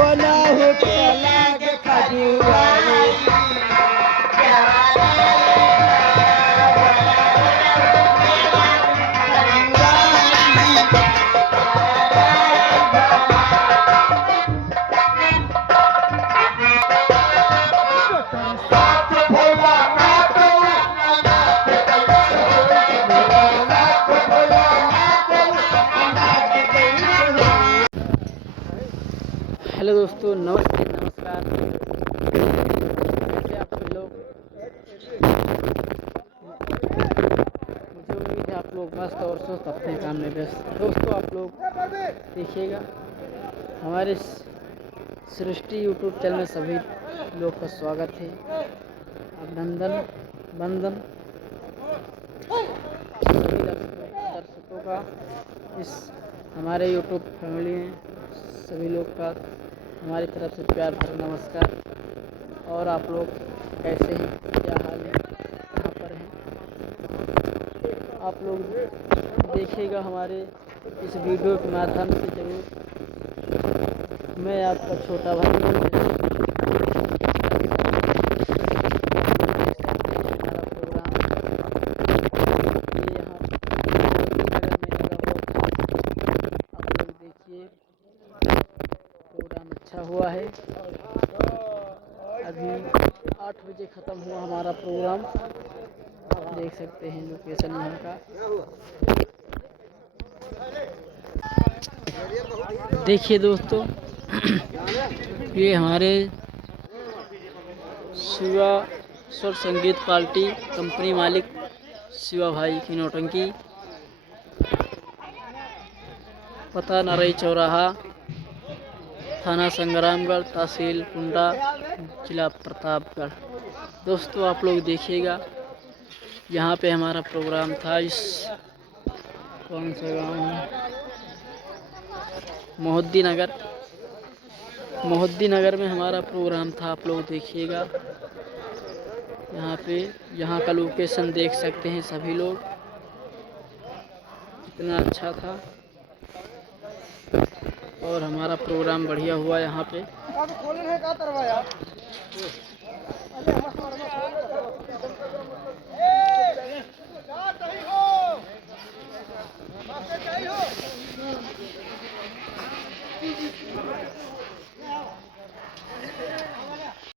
कोणा हुकला ग खजुराई हेलो दोस्तों, नमस्ते नमस्कार। कैसे आप सभी लोग? मुझे उम्मीद है आप लोग मस्त और स्वस्थ अपने काम में व्यस्त। दोस्तों, आप लोग देखिएगा हमारे सृष्टि यूट्यूब चैनल में सभी लोग का स्वागत है। अभिनंदन वंदन सभी दर्शकों का इस हमारे यूट्यूब फैमिली में सभी लोग का हमारी तरफ से प्यार भरा नमस्कार। और आप लोग कैसे हैं, क्या हाल है, कहाँ पर हैं? आप लोग देखिएगा हमारे इस वीडियो के माध्यम से जरूर। मैं आपका छोटा भाई प्रोग्राम अच्छा हुआ है। अभी 8 बजे ख़त्म हुआ हमारा प्रोग्राम। आप देख सकते हैं लोकेशन यहाँ का। देखिए दोस्तों, ये हमारे शिवा स्वर संगीत पार्टी कंपनी मालिक शिवा भाई की नौटंकी। पता नरई चौराहा, थाना संग्रामगढ़, तहसील कुंडा, जिला प्रतापगढ़। दोस्तों, आप लोग देखिएगा यहाँ पे हमारा प्रोग्राम था। इस कौन सा गाँव है, मोहद्दी नगर में हमारा प्रोग्राम था। आप लोग देखिएगा यहाँ पे, यहाँ का लोकेशन देख सकते हैं सभी लोग, कितना अच्छा था। और हमारा प्रोग्राम बढ़िया हुआ यहाँ पे।